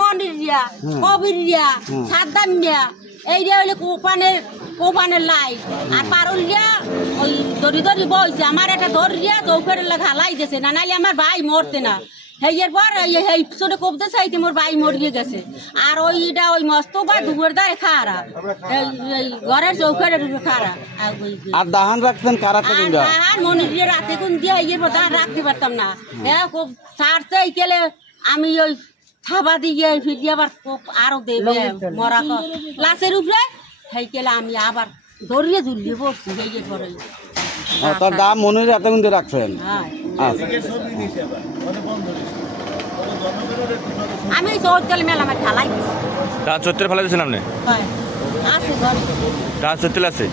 মনির রিয়া কবির রিয়া সাদ্দাম রিয়া এইটা হইলে কোপানের লাই আর পারুল রিয়া ওই দড়ি দড়ি বইছে আমার একটা দড়ি রিয়া চৌকের হালাই দিয়েছে না নাইলে আমার ভাই মরতে না হেয়ের পর এই ছোট কবতে চাইতে মোর ভাই মরিয়ে গেছে আর ওইটা ওই মস্ত বা দুপুরের দ্বারে খারা এই ঘরের চৌকের খারা আর দাহান রাখতেন কারাতে গুঞ্জা আর মনির রিয়া রাতে কোন দিয়ে এর পর দাহান রাখতে পারতাম না হ্যাঁ খুব ছাড়তে গেলে আমি ওই থাবা দিয়ে ফিরিয়ে আবার আরো দেবে মরা লাশের উপরে হেইকেলে আমি আবার দড়িয়ে ঝুলিয়ে পড়ছি হেইয়ের পরে তার দাম মনির রাতে গুঞ্জা রাখছেন আমি চৌতকালে মেলা আমার ঢালাই তা চত্বরে ফেলা দিয়েছেন আপনি আছে ঘরে তা চত্বরে আছে